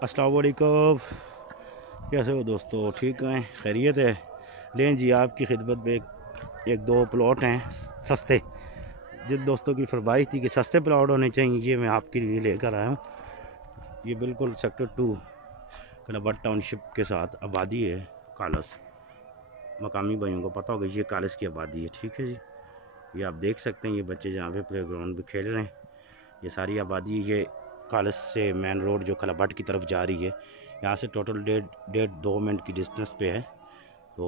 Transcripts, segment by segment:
अस्सलाम वालेकुम। कैसे हो दोस्तों, ठीक हैं, खैरियत है? लें जी, आपकी खिदमत में एक दो प्लॉट हैं सस्ते। जिन दोस्तों की फरमाइश थी कि सस्ते प्लॉट होने चाहिए, ये मैं आपके लिए लेकर आया हूँ। ये बिल्कुल सेक्टर 2 कलाबट टाउनशिप के साथ आबादी है कालस। मकामी भाइयों को पता होगा ये कालस की आबादी है, ठीक है जी। ये आप देख सकते हैं, ये बच्चे जहाँ पे प्ले ग्राउंड पर खेल रहे हैं, ये सारी आबादी ये कालस से मेन रोड जो कलाबट की तरफ जा रही है। यहाँ से टोटल डेढ़ 2 मिनट की डिस्टेंस पे है। तो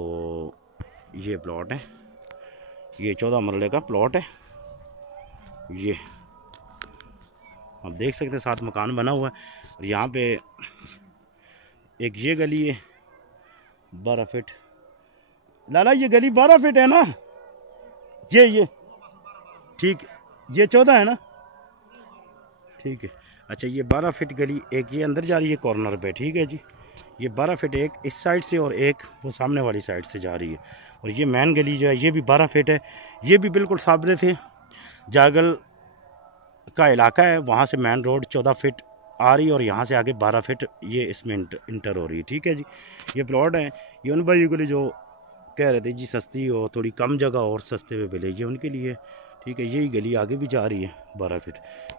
ये प्लॉट है, ये 14 मरले का प्लॉट है। ये आप देख सकते हैं, साथ मकान बना हुआ है। और यहाँ पे एक ये गली है 12 फीट। लाला ये गली 12 फीट है ना? ये ठीक, ये 14 है ना? ठीक है। अच्छा, ये 12 फीट गली एक ये अंदर जा रही है कॉर्नर पे, ठीक है जी। ये 12 फीट एक इस साइड से और एक वो सामने वाली साइड से जा रही है। और ये मेन गली जो है ये भी 12 फीट है। ये भी बिल्कुल सामने से जागल का इलाका है, वहाँ से मेन रोड 14 फीट आ रही है और यहाँ से आगे 12 फीट ये इसमें इंटर हो रही है, ठीक है जी। ये प्लॉट है, ये उन भाइयों के लिए जो कह रहे थे जी सस्ती हो, थोड़ी कम जगह और सस्ते में मिले, ये उनके लिए, ठीक है। यही गली आगे भी जा रही है 12 फीट,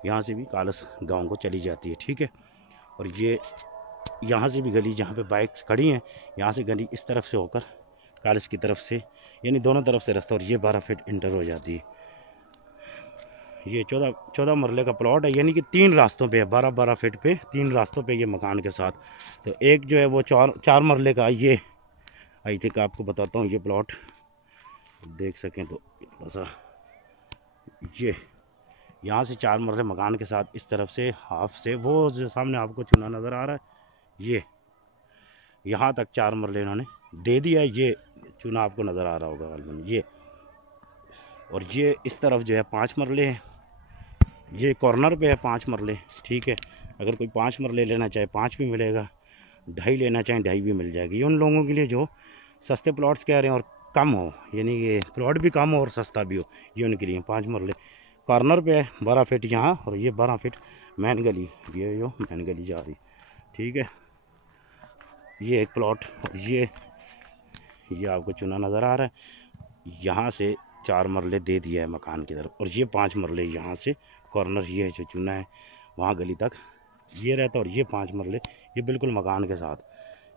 यहाँ से भी कालस गांव को चली जाती है, ठीक है। और ये यहाँ से भी गली जहाँ पे बाइक्स खड़ी हैं, यहाँ से गली इस तरफ से होकर कालस की तरफ से, यानी दोनों तरफ से रास्ता, और ये 12 फीट इंटर हो जाती है। ये 14 मरले का प्लॉट है, यानी कि 3 रास्तों पे है, 12 फीट पे 3 रास्तों पे ये मकान के साथ। तो एक जो है वो 4 मरले का, ये आई थिंक आपको बताता हूँ, ये प्लॉट देख सकें तो थोड़ा सा, ये यहाँ से 4 मरले मकान के साथ इस तरफ से हाफ से वो जो सामने आपको चुना नज़र आ रहा है, ये यहाँ तक 4 मरले इन्होंने दे दिया है। ये चुना आपको नज़र आ रहा होगा गलबन, ये। और ये इस तरफ जो है 5 मरले हैं, ये कॉर्नर पे है 5 मरले, ठीक है। अगर कोई 5 मरले लेना चाहे 5 भी मिलेगा, 2.5 लेना चाहे 2.5 भी मिल जाएगी। ये उन लोगों के लिए जो सस्ते प्लॉट्स कह रहे हैं और कम हो, यानी कि प्लॉट भी कम हो और सस्ता भी हो, ये उनके लिए 5 मरले। कॉर्नर पे है 12 फीट यहाँ, और ये 12 फीट मेन गली, ये जो मेन गली जा रही, ठीक है। ये एक प्लॉट, ये आपको चुना नज़र आ रहा है, यहाँ से 4 मरले दे दिया है मकान की तरफ, और ये 5 मरले यहाँ से कॉर्नर ये जो चुना है वहाँ गली तक ये रहता है। और ये 5 मरले ये बिल्कुल मकान के साथ,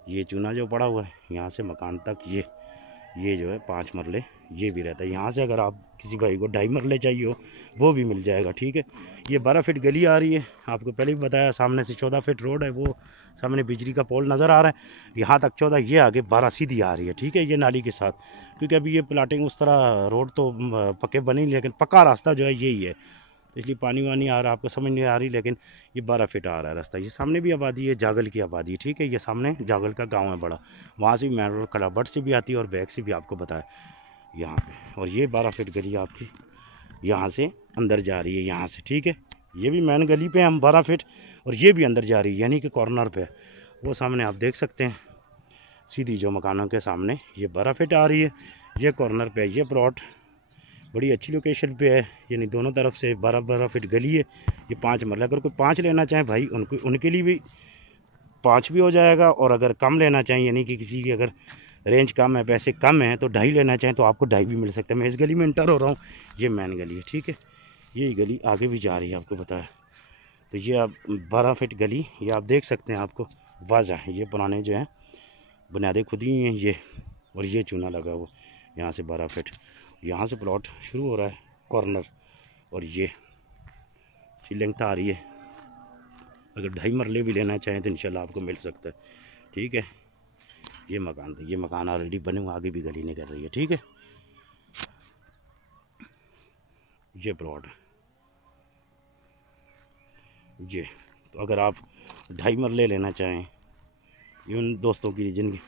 ये चुना जो पड़ा हुआ है यहाँ से मकान तक, ये जो है 5 मरले ये भी रहता है। यहाँ से अगर आप किसी भाई को 2.5 मरले चाहिए हो वो भी मिल जाएगा, ठीक है। ये 12 फीट गली आ रही है, आपको पहले भी बताया। सामने से 14 फीट रोड है, वो सामने बिजली का पोल नज़र आ रहा है, यहाँ तक 14, ये आगे 12 सीधी आ रही है, ठीक है। ये नाली के साथ, क्योंकि अभी ये प्लाटिंग उस तरह रोड तो पक्के बनी, लेकिन पक्का रास्ता जो है यही है, इसलिए पानी वानी आ रहा है, आपको समझ नहीं आ रही, लेकिन ये 12 फीट आ रहा है रास्ता। ये सामने भी आबादी है, जागल की आबादी, ठीक है। ये सामने जागल का गांव है बड़ा, वहाँ से भी मेन रोड कलाबट से भी आती है और बैक से भी आपको बताया यहाँ पे। और ये 12 फीट गली आपकी यहाँ से अंदर जा रही है, यहाँ से, ठीक है। ये भी मेन गली पे हम 12 फीट, और ये भी अंदर जा रही है, यानी कि कॉर्नर पे वो सामने आप देख सकते हैं सीधी जो मकानों के सामने ये 12 फीट आ रही है, ये कॉर्नर पे। ये प्लॉट बड़ी अच्छी लोकेशन पे है, यानी दोनों तरफ से 12 फीट गली है। ये 5 मरला, अगर कोई 5 लेना चाहे भाई उनके लिए भी 5 भी हो जाएगा। और अगर कम लेना चाहें, यानी कि किसी की अगर रेंज कम है, पैसे कम हैं, तो 2.5 लेना चाहें तो आपको 2.5 भी मिल सकता है। मैं इस गली में इंटर हो रहा हूँ, ये मेन गली है, ठीक है। यही गली आगे भी जा रही है, आपको बताया। तो ये आप 12 फीट गली ये आप देख सकते हैं, आपको वाज़ा है। ये पुराने जो हैं बुनियादें खुदी हुई हैं ये, और ये चूना लगा हुआ यहाँ से 12 फीट, यहाँ से प्लॉट शुरू हो रहा है कॉर्नर, और ये लेंथ आ रही है। अगर 2.5 मरले भी लेना चाहें तो इंशाल्लाह आपको मिल सकता है, ठीक है। ये मकान था, ये मकान ऑलरेडी बने हुए, आगे भी गली निकल रही है, ठीक है। ये प्लॉट है ये। तो अगर आप 2.5 मरले लेना चाहें, ये उन दोस्तों की जिनकी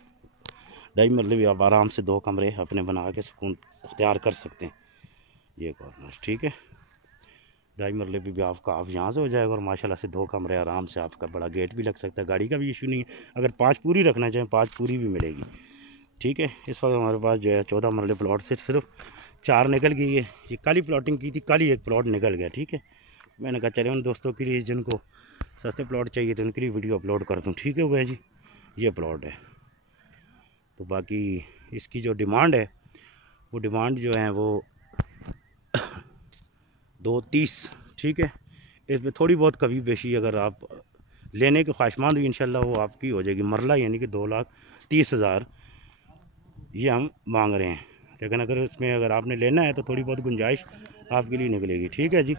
2.5 मरले भी आप आराम से 2 कमरे अपने बना के सुकून अख्तियार कर सकते हैं। ये कॉर्नर, ठीक है। 2.5 मरले भी आपका आप यहाँ से हो जाएगा, और माशाल्लाह से 2 कमरे आराम से, आपका बड़ा गेट भी लग सकता है, गाड़ी का भी इशू नहीं है। अगर 5 पूरी रखना चाहें 5 पूरी भी मिलेगी, ठीक है। इस वक्त हमारे पास जो है 14 मरले प्लॉट से सिर्फ 4 निकल गई है। ये कल ही प्लॉटिंग की थी, कल ही एक प्लॉट निकल गया, ठीक है। मैंने कहा चले उन दोस्तों के लिए जिनको सस्ते प्लॉट चाहिए तो उनके लिए वीडियो अपलोड कर दूँ। ठीक है भैया जी, ये प्लॉट है। तो बाकी इसकी जो डिमांड है वो डिमांड जो है वो 230। ठीक है, इसमें थोड़ी बहुत कभी बेशी अगर आप लेने के ख्वाहिशमंद भी इंशाल्लाह वो आपकी हो जाएगी। मरला यानी कि 2,30,000 ये हम मांग रहे हैं, लेकिन अगर इसमें अगर आपने लेना है तो थोड़ी बहुत गुंजाइश आपके लिए निकलेगी। ठीक है जी।